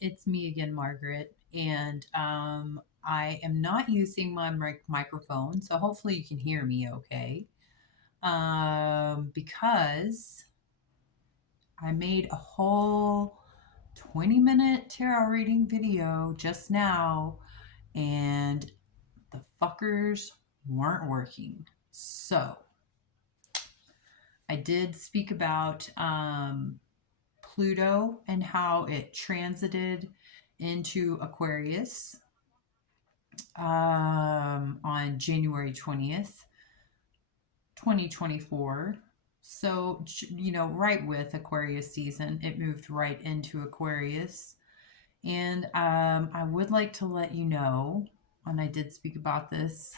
It's me again, Margaret, and I am not using my microphone, so hopefully you can hear me okay. Because I made a whole 20-minute tarot reading video just now, and the fuckers weren't working. So I did speak about Pluto and how it transited into Aquarius on January 20th, 2024. So, right with Aquarius season, it moved right into Aquarius. And I would like to let you know, and I did speak about this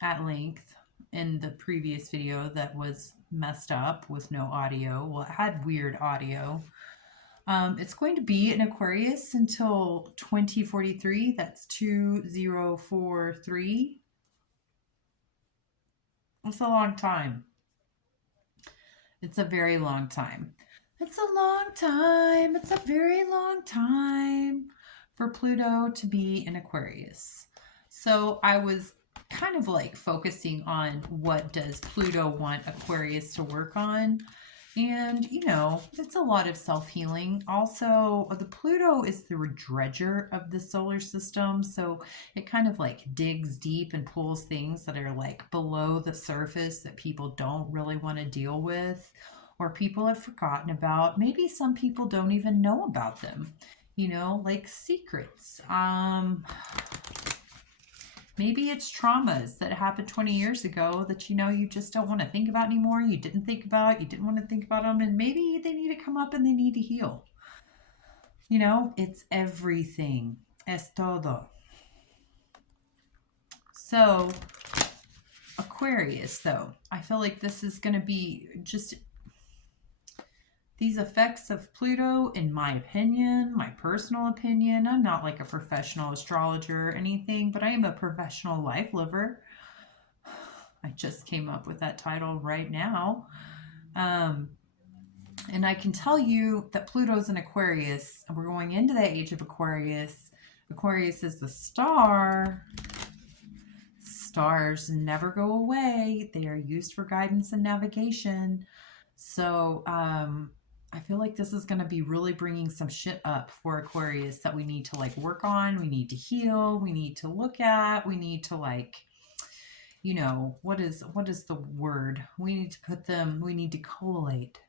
at length in the previous video that was messed up with no audio. Well, it had weird audio. It's going to be in Aquarius until 2043. That's 2043. It's a long time. It's a very long time. It's a long time. It's a very long time for Pluto to be in Aquarius. So I was kind of like focusing on what does Pluto want Aquarius to work on. And, it's a lot of self-healing. Also, the Pluto is the dredger of the solar system. So it kind of like digs deep and pulls things that are like below the surface that people don't really want to deal with or people have forgotten about. Maybe some people don't even know about them, like secrets. Maybe it's traumas that happened 20 years ago that you just don't want to think about anymore. You didn't think about, you didn't want to think about them, and maybe they need to come up and they need to heal. It's everything. Es todo. So, Aquarius, though, I feel like this is going to be just these effects of Pluto, in my opinion, my personal opinion. I'm not like a professional astrologer or anything, but I am a professional life liver. I just came up with that title right now. And I can tell you that Pluto's in Aquarius, and we're going into the age of Aquarius. Aquarius is the star. Stars never go away. They are used for guidance and navigation. So, I feel like this is going to be really bringing some shit up for Aquarius that we need to like work on. We need to heal. We need to look at. We need to like, what is the word? We need to put them. We need to collate.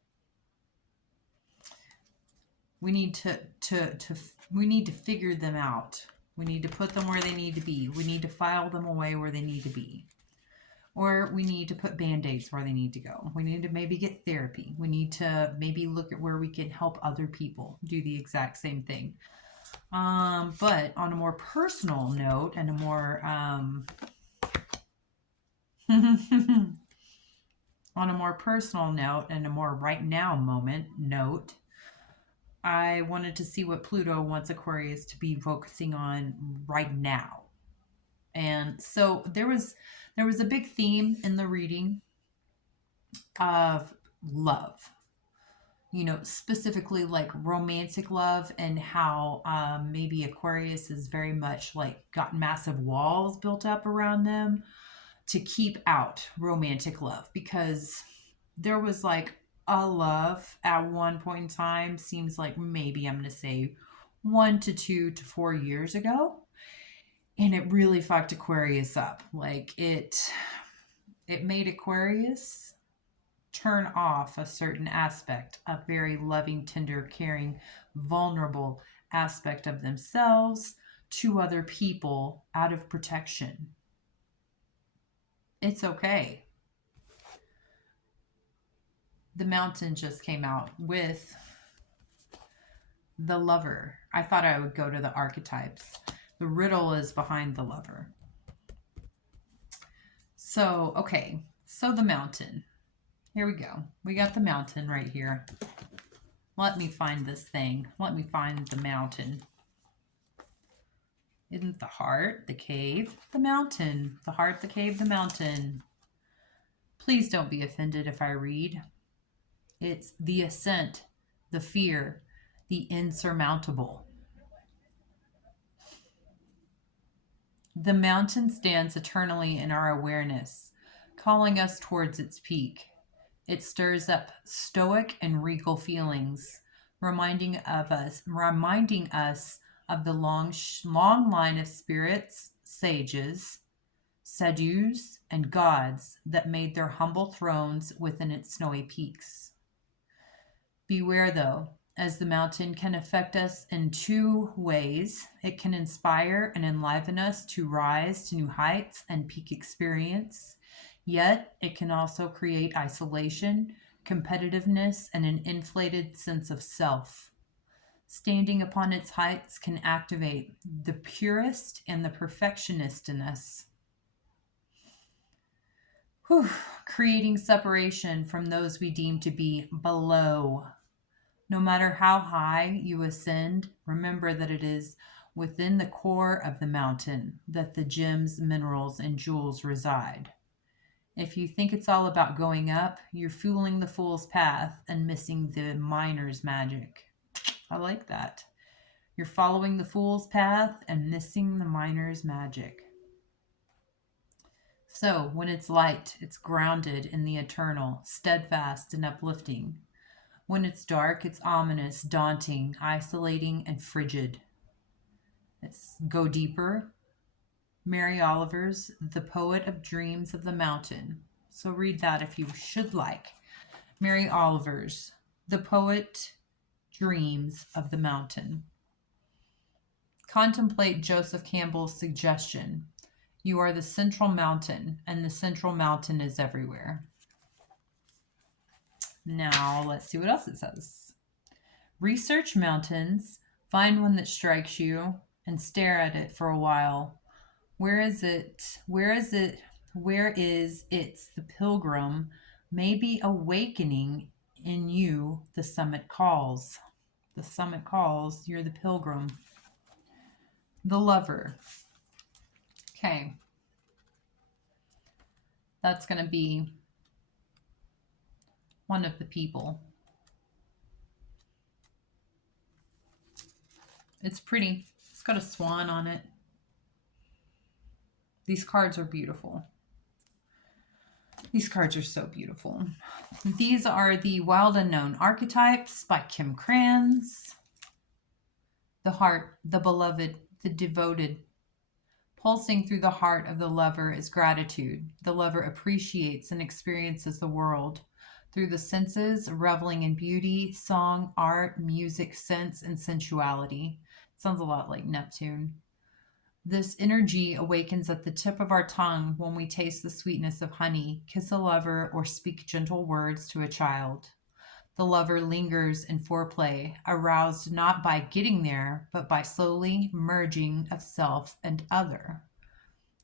We need to we need to figure them out. We need to put them where they need to be. We need to file them away where they need to be. Or we need to put band-aids where they need to go. We need to maybe get therapy. We need to maybe look at where we can help other people do the exact same thing. But on a more personal note and a more on a more personal note and a more right now moment note, I wanted to see what Pluto wants Aquarius to be focusing on right now. And so there was a big theme in the reading of love, specifically like romantic love, and how maybe Aquarius is very much like got massive walls built up around them to keep out romantic love, because there was like a love at one point in time, seems like maybe I'm going to say 1 to 2 to 4 years ago. And it really fucked Aquarius up. Like it made Aquarius turn off a certain aspect, a very loving, tender, caring, vulnerable aspect of themselves to other people out of protection. It's okay. The Mountain just came out with the Lover. I thought I would go to the archetypes. The riddle is behind the Lover. So, okay. So the Mountain. Here we go. We got the Mountain right here. Let me find this thing. Let me find the Mountain. Isn't the heart, the cave, the mountain? The heart, the cave, the mountain. Please don't be offended if I read. It's the ascent, the fear, the insurmountable. The mountain stands eternally in our awareness, calling us towards its peak. It stirs up stoic and regal feelings, reminding us of the long line of spirits, sages, sadhus, and gods that made their humble thrones within its snowy peaks. Beware, though, as the mountain can affect us in two ways. It can inspire and enliven us to rise to new heights and peak experience, yet it can also create isolation, competitiveness, and an inflated sense of self. Standing upon its heights can activate the purist and the perfectionist in us, creating separation from those we deem to be below. No matter how high you ascend, remember that it is within the core of the mountain that the gems, minerals, and jewels reside. If you think it's all about going up, you're fooling the fool's path and missing the miner's magic. I like that. You're following the fool's path and missing the miner's magic. So, when it's light, it's grounded in the eternal, steadfast, and uplifting. When it's dark, it's ominous, daunting, isolating, and frigid. Let's go deeper. Mary Oliver's The Poet of Dreams of the Mountain. So read that if you should like. Mary Oliver's The Poet Dreams of the Mountain. Contemplate Joseph Campbell's suggestion. You are the central mountain, and the central mountain is everywhere. Now, let's see what else it says. Research mountains, find one that strikes you, and stare at it for a while. Where is it? Where is it? Where is it? The pilgrim may be awakening in you. The summit calls. The summit calls. You're the pilgrim. The lover. Okay. That's going to be one of the people. It's pretty. It's got a swan on it. These cards are beautiful. These cards are so beautiful. These are the Wild Unknown Archetypes by Kim Kranz. The heart, the beloved, the devoted. Pulsing through the heart of the lover is gratitude. The lover appreciates and experiences the world through the senses, reveling in beauty, song, art, music, sense, and sensuality. Sounds a lot like Neptune. This energy awakens at the tip of our tongue when we taste the sweetness of honey, kiss a lover, or speak gentle words to a child. The lover lingers in foreplay, aroused not by getting there, but by slowly merging of self and other.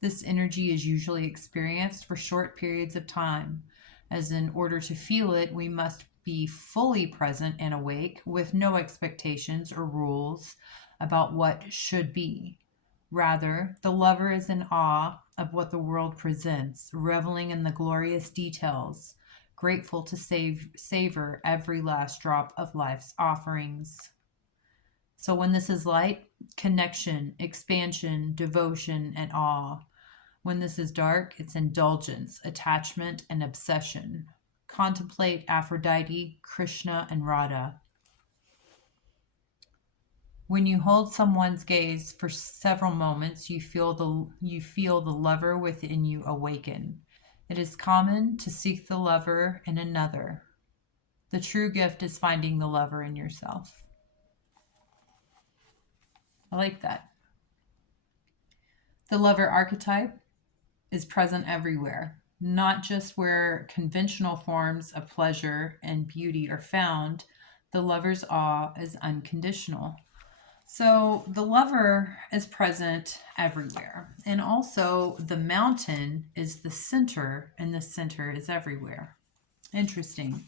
This energy is usually experienced for short periods of time, as in order to feel it, we must be fully present and awake, with no expectations or rules about what should be. Rather, the lover is in awe of what the world presents, reveling in the glorious details, grateful to savor every last drop of life's offerings. So when this is light, connection, expansion, devotion, and awe. When this is dark, it's indulgence, attachment, and obsession. Contemplate Aphrodite, Krishna, and Radha. When you hold someone's gaze for several moments, you feel the lover within you awaken. It is common to seek the lover in another. The true gift is finding the lover in yourself. I like that. The lover archetype is present everywhere, not just where conventional forms of pleasure and beauty are found. The lover's awe is unconditional. So the lover is present everywhere. And also the mountain is the center, and the center is everywhere. Interesting.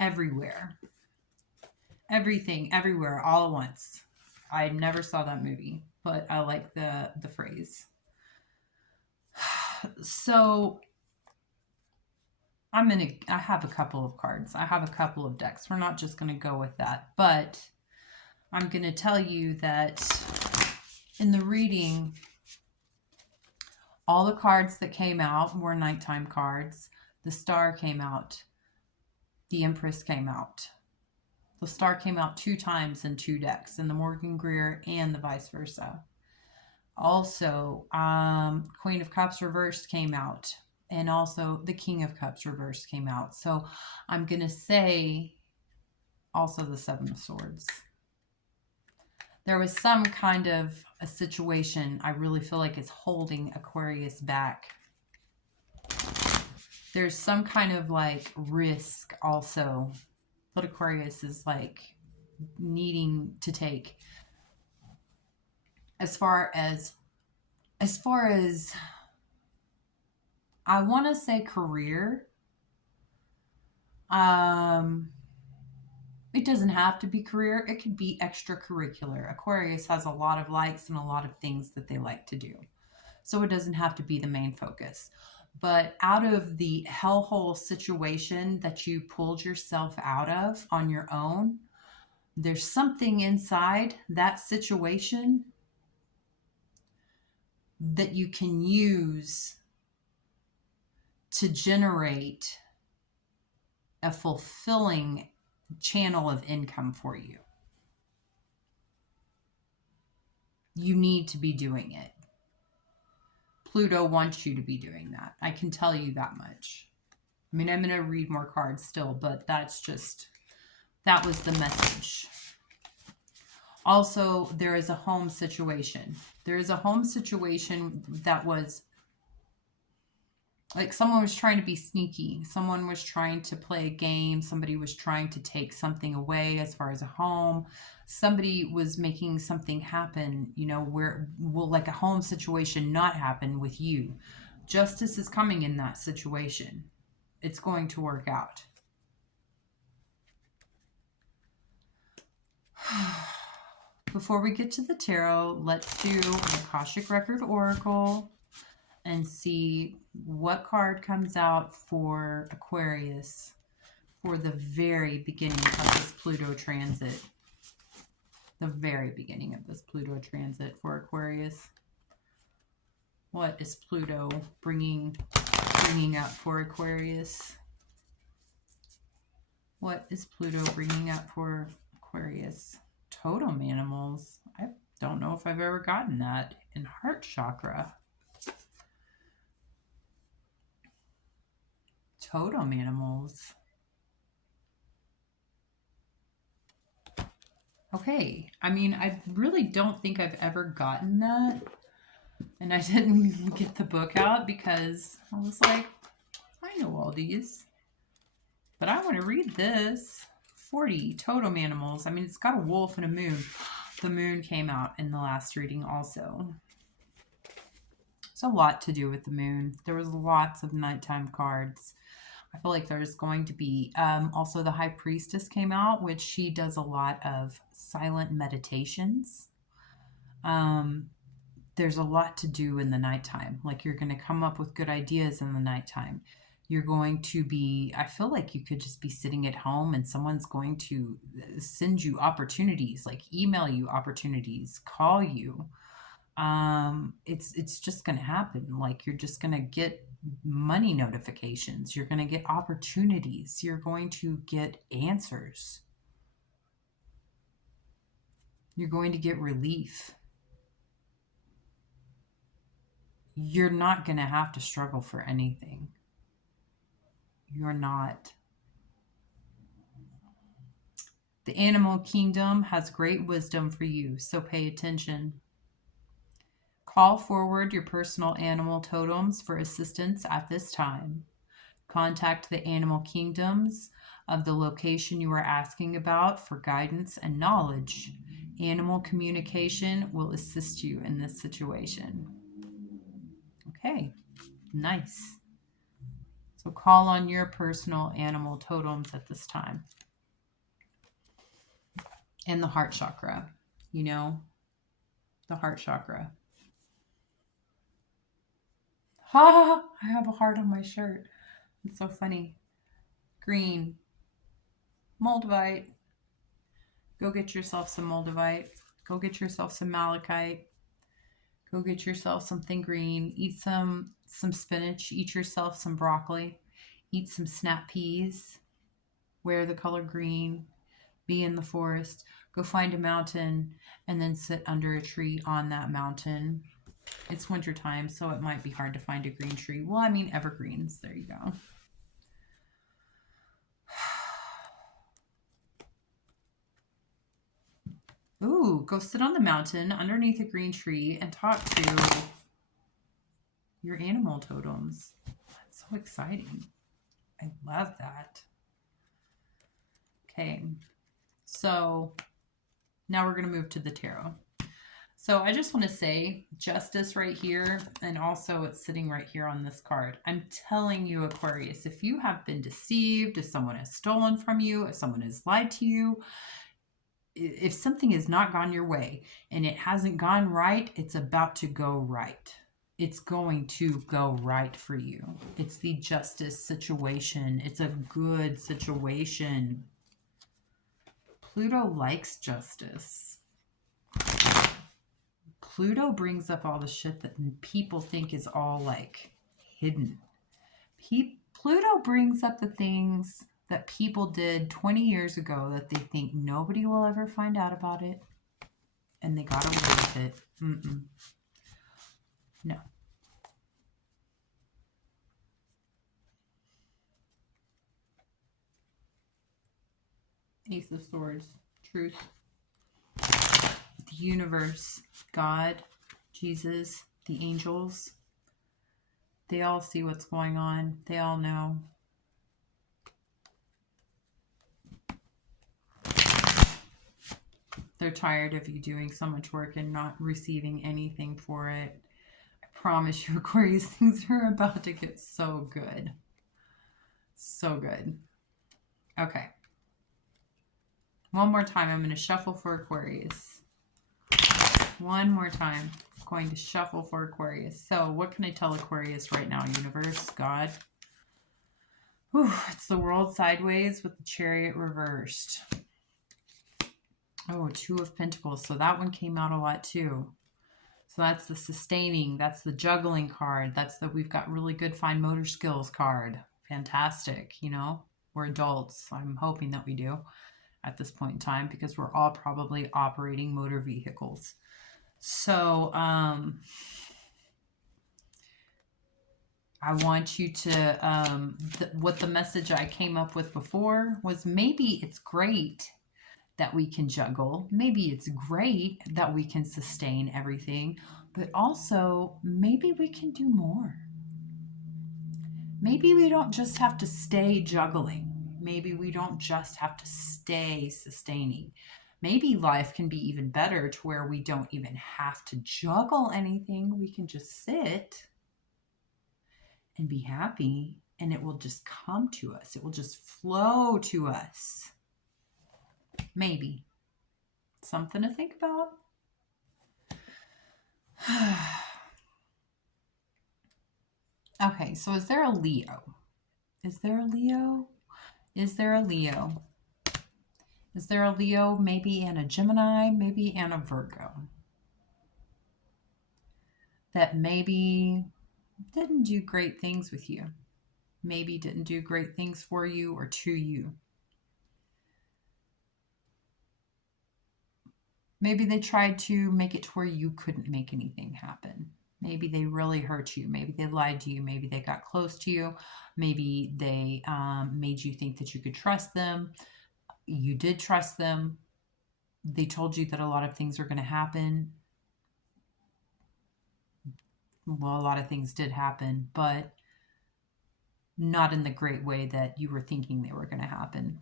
Everywhere. Everything, everywhere, all at once. I never saw that movie, but I like the phrase. So I have a couple of cards. I have a couple of decks. We're not just going to go with that, but I'm going to tell you that in the reading, all the cards that came out were nighttime cards. The Star came out. The Empress came out. The Star came out 2 times in 2 decks, in the Morgan Greer and the vice versa. Also, Queen of Cups reversed came out, and also the King of Cups reversed came out. So I'm going to say also the Seven of Swords. There was some kind of a situation I really feel like is holding Aquarius back. There's some kind of like risk also that Aquarius is like needing to take. As far as I want to say career, it doesn't have to be career. It could be extracurricular. Aquarius has a lot of likes and a lot of things that they like to do. So it doesn't have to be the main focus. But out of the hellhole situation that you pulled yourself out of on your own, there's something inside that situation that you can use to generate a fulfilling channel of income for you. You need to be doing it. Pluto wants you to be doing that. I can tell you that much. I mean, I'm going to read more cards still, but that was the message. Also, there is a home situation. There is a home situation that was like someone was trying to be sneaky. Someone was trying to play a game. Somebody was trying to take something away as far as a home. Somebody was making something happen, where will like a home situation not happen with you. Justice is coming in that situation. It's going to work out. Before we get to the tarot, let's do the Akashic Record Oracle and see what card comes out for Aquarius for the very beginning of this Pluto transit. The very beginning of this Pluto transit for Aquarius. What is Pluto bringing up for Aquarius? What is Pluto bringing up for Aquarius? Totem animals. I don't know if I've ever gotten that in heart chakra. Totem animals. Okay. I mean, I really don't think I've ever gotten that. And I didn't get the book out because I was like, I know all these. But I want to read this. 40 totem animals. I mean, it's got a wolf and a moon. The moon came out in the last reading also. It's a lot to do with the moon. There was lots of nighttime cards. I feel like there's going to be also the High Priestess came out, which she does a lot of silent meditations. There's a lot to do in the nighttime. Like you're going to come up with good ideas in the nighttime. You're going to be, I feel like you could just be sitting at home and someone's going to send you opportunities, like email you opportunities, call you. It's just going to happen. Like you're just going to get money notifications. You're going to get opportunities. You're going to get answers. You're going to get relief. You're not going to have to struggle for anything. You're not. The animal kingdom has great wisdom for you, so pay attention. Call forward your personal animal totems for assistance at this time. Contact the animal kingdoms of the location you are asking about for guidance and knowledge. Animal communication will assist you in this situation. Okay, nice. So call on your personal animal totems at this time. And the heart chakra, the heart chakra. Ha! I have a heart on my shirt. It's so funny. Green. Moldavite. Go get yourself some moldavite. Go get yourself some malachite. Go get yourself something green. Eat some spinach. Eat yourself some broccoli. Eat some snap peas. Wear the color green. Be in the forest. Go find a mountain and then sit under a tree on that mountain. It's winter time, so it might be hard to find a green tree. Well, I mean evergreens. There you go. Ooh, go sit on the mountain underneath a green tree and talk to your animal totems. That's so exciting. I love that. Okay, so now we're going to move to the tarot. So I just want to say justice right here, and also it's sitting right here on this card. I'm telling you, Aquarius, if you have been deceived, if someone has stolen from you, if someone has lied to you, if something has not gone your way and it hasn't gone right, it's about to go right. It's going to go right for you. It's the justice situation. It's a good situation. Pluto likes justice. Pluto brings up all the shit that people think is all like hidden. Pluto brings up the things that people did 20 years ago that they think nobody will ever find out about it, and they got away with it. No. Ace of Swords, truth. The universe, God, Jesus, the angels, they all see what's going on. They all know. They're tired of you doing so much work and not receiving anything for it. I promise you, Aquarius, things are about to get so good. So good. Okay. One more time, I'm going to shuffle for Aquarius. One more time, I'm going to shuffle for Aquarius. So what can I tell Aquarius right now, universe, God? Whew, it's the world sideways with the Chariot reversed. Oh, Two of Pentacles. So that one came out a lot too. So that's the sustaining. That's the juggling card. That's the we've got really good fine motor skills card. Fantastic. You know, we're adults. I'm hoping that we do at this point in time because we're all probably operating motor vehicles. So I want you to, what the message I came up with before was maybe it's great that we can juggle. Maybe it's great that we can sustain everything, but also maybe we can do more. Maybe we don't just have to stay juggling. Maybe we don't just have to stay sustaining. Maybe life can be even better to where we don't even have to juggle anything. We can just sit and be happy, and it will just come to us. It will just flow to us. Maybe. Something to think about. Okay, so is there a Leo? Is there a Leo? Is there a Leo? Is there a Leo, maybe and a Gemini, maybe and a Virgo? That maybe didn't do great things with you. Maybe didn't do great things for you or to you. Maybe they tried to make it to where you couldn't make anything happen. Maybe they really hurt you. Maybe they lied to you. Maybe they got close to you. Maybe they made you think that you could trust them. You did trust them. They told you that a lot of things are going to happen. Well, a lot of things did happen, but not in the great way that you were thinking they were going to happen.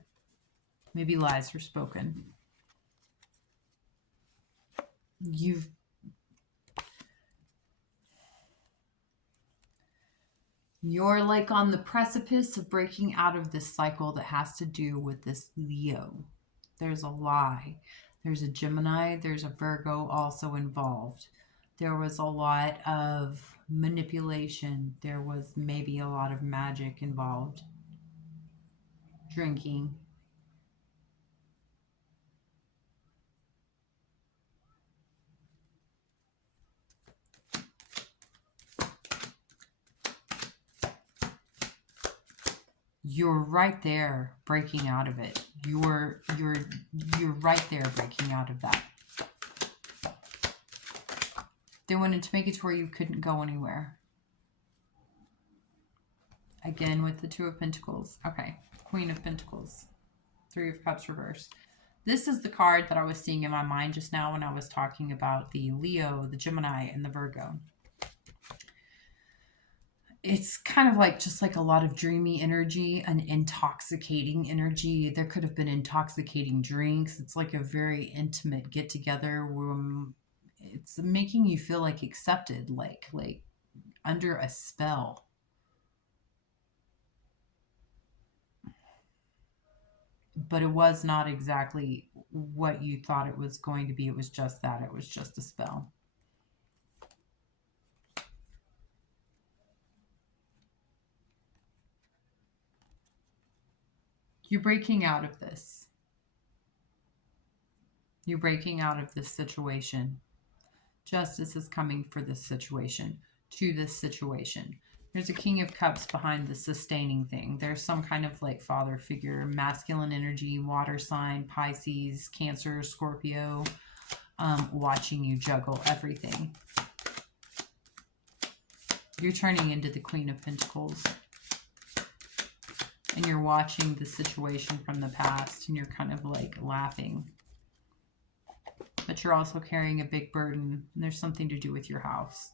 Maybe lies were spoken. You're like on the precipice of breaking out of this cycle that has to do with this Leo. There's a lie. There's a Gemini. There's a Virgo also involved. There was a lot of manipulation. There was maybe a lot of magic involved. Drinking. you're right there breaking out of it. You're right there breaking out of that. They wanted to make it to where you couldn't go anywhere. Again with the Two of Pentacles. Okay, Queen of Pentacles. Three of Cups reversed. This is the card that I was seeing in my mind just now when I was talking about the Leo, the Gemini, and the Virgo. It's kind of like just like a lot of dreamy energy, an intoxicating energy. There could have been intoxicating drinks. It's like a very intimate get together. It's making you feel like accepted, like under a spell. But it was not exactly what you thought it was going to be. It was just that. It was just a spell. You're breaking out of this. You're breaking out of this situation. Justice is coming for this situation, to this situation. There's a King of Cups behind the sustaining thing. There's some kind of like father figure, masculine energy, water sign, Pisces, Cancer, Scorpio, watching you juggle everything. You're turning into the Queen of Pentacles. And you're watching the situation from the past and you're kind of like laughing. But you're also carrying a big burden. And there's something to do with your house.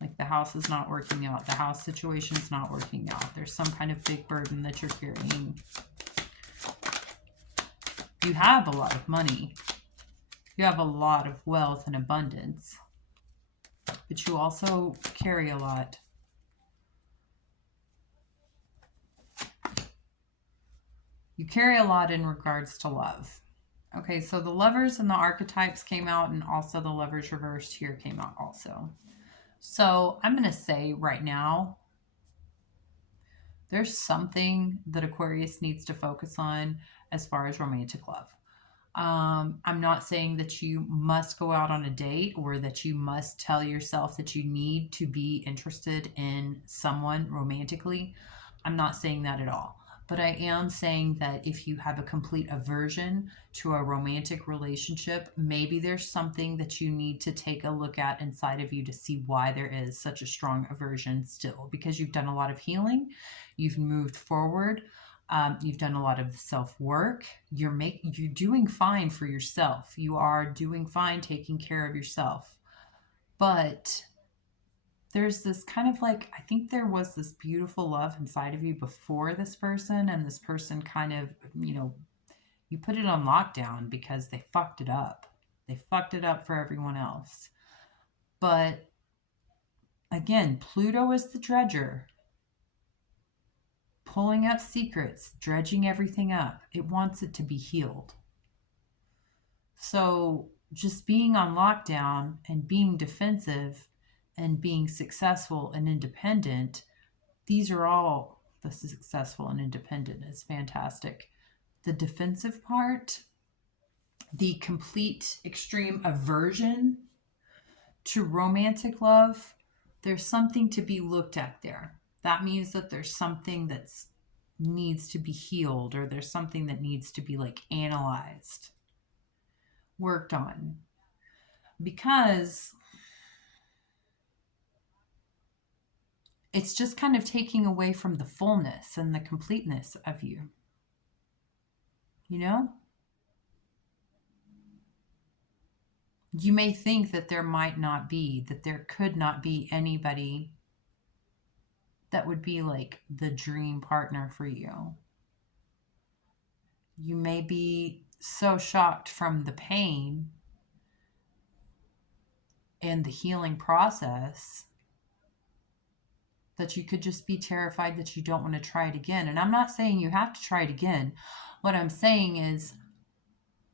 Like the house is not working out. The house situation is not working out. There's some kind of big burden that you're carrying. You have a lot of money. You have a lot of wealth and abundance. But you also carry a lot. You carry a lot in regards to love. Okay, so the Lovers and the Archetypes came out, and also the Lovers reversed here came out also. So I'm going to say right now, there's something that Aquarius needs to focus on as far as romantic love. I'm not saying that you must go out on a date or that you must tell yourself that you need to be interested in someone romantically. I'm not saying that at all. But I am saying that if you have a complete aversion to a romantic relationship, maybe there's something that you need to take a look at inside of you to see why there is such a strong aversion still. Because you've done a lot of healing, you've moved forward, you've done a lot of self-work. You're doing fine for yourself. You are doing fine taking care of yourself. But there's this kind of like, I think there was this beautiful love inside of you before this person, and this person kind of, you put it on lockdown because they fucked it up. They fucked it up for everyone else. But again, Pluto is the dredger, pulling up secrets, dredging everything up. It wants it to be healed. So just being on lockdown and being defensive and being successful and independent, these are all the successful and independent is fantastic. The defensive part, the complete extreme aversion to romantic love, there's something to be looked at there. That means that there's something that needs to be healed, or there's something that needs to be like analyzed, worked on. Because it's just kind of taking away from the fullness and the completeness of you. You may think that there might not be, that there could not be anybody that would be like the dream partner for you. You may be so shocked from the pain and the healing process that you could just be terrified that you don't want to try it again. And I'm not saying you have to try it again. What I'm saying is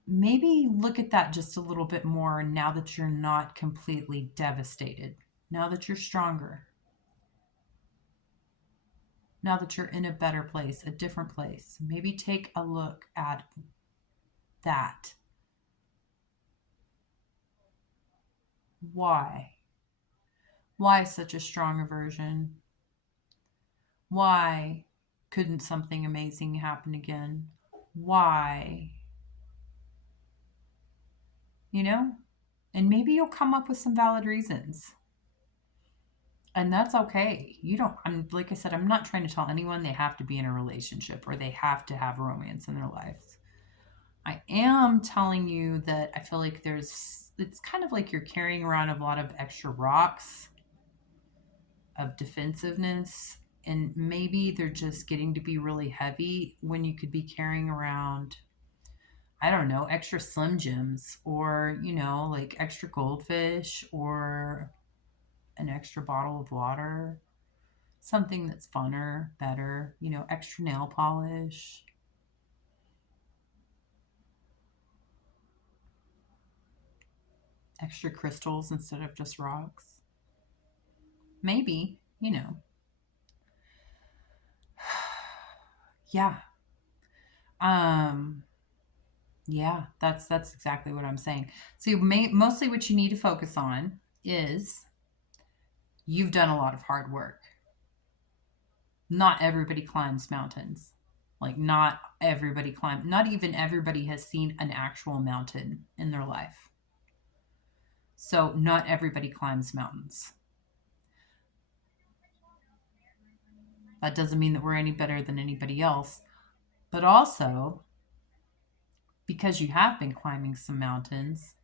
maybe look at that just a little bit more now that you're not completely devastated, now that you're stronger, now that you're in a better place, a different place. Maybe take a look at that. Why? Why such a strong aversion? Why couldn't something amazing happen again? Why? You know? And maybe you'll come up with some valid reasons. And that's okay. You don't, I'm like I said, I'm not trying to tell anyone they have to be in a relationship or they have to have romance in their lives. I am telling you that I feel like it's kind of like you're carrying around a lot of extra rocks of defensiveness. And maybe they're just getting to be really heavy when you could be carrying around, I don't know, extra Slim Jims or, like extra goldfish or an extra bottle of water, something that's funner, better, extra nail polish. Extra crystals instead of just rocks. Maybe, Yeah. Um yeah, that's exactly what I'm saying. So mostly what you need to focus on is you've done a lot of hard work. Not everybody climbs mountains. Like not not even everybody has seen an actual mountain in their life. So not everybody climbs mountains. That doesn't mean that we're any better than anybody else, but also because you have been climbing some mountains,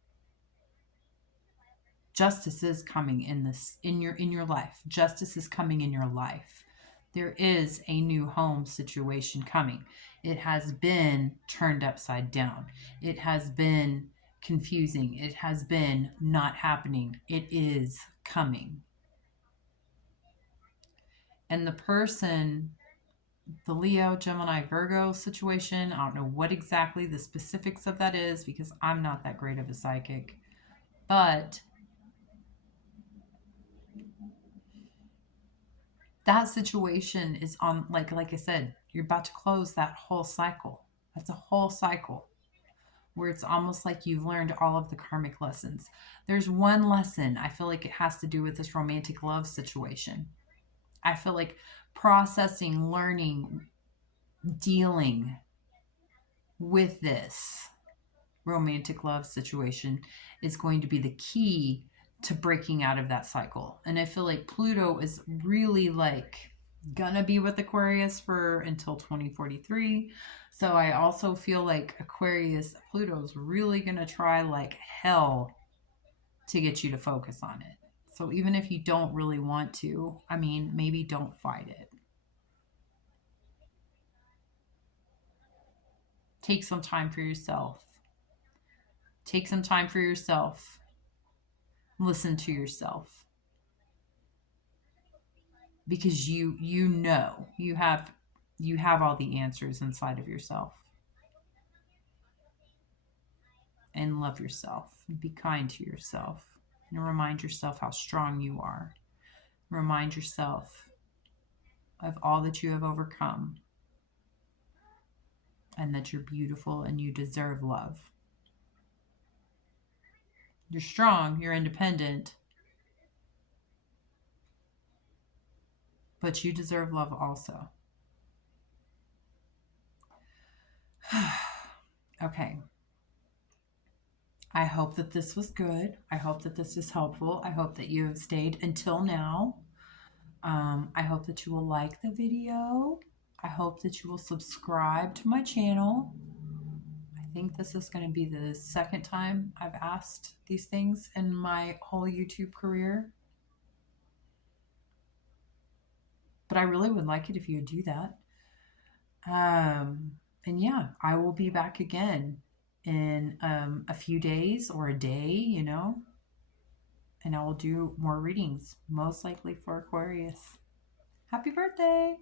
justice is coming in your life. Justice is coming in your life. There is a new home situation coming. It has been turned upside down. It has been confusing. It has been not happening. It is coming. And the person, the Leo, Gemini, Virgo situation, I don't know what exactly the specifics of that is because I'm not that great of a psychic. But that situation is on, like I said, you're about to close that whole cycle. That's a whole cycle where it's almost like you've learned all of the karmic lessons. There's one lesson I feel like it has to do with this romantic love situation. I feel like processing, learning, dealing with this romantic love situation is going to be the key to breaking out of that cycle. And I feel like Pluto is really like gonna be with Aquarius for until 2043. So I also feel like Pluto's really gonna try like hell to get you to focus on it. So even if you don't really want to, maybe don't fight it. Take some time for yourself. Take some time for yourself. Listen to yourself. Because you have all the answers inside of yourself. And love yourself. Be kind to yourself. And remind yourself how strong you are. Remind yourself of all that you have overcome. And that you're beautiful and you deserve love. You're strong, you're independent, but you deserve love also. Okay. I hope that this was good. I hope that this is helpful. I hope that you have stayed until now. I hope that you will like the video. I hope that you will subscribe to my channel. I think this is going to be the second time I've asked these things in my whole YouTube career. But I really would like it if you would do that. And yeah, I will be back again in a few days or a day, and I will do more readings, most likely for Aquarius. Happy birthday!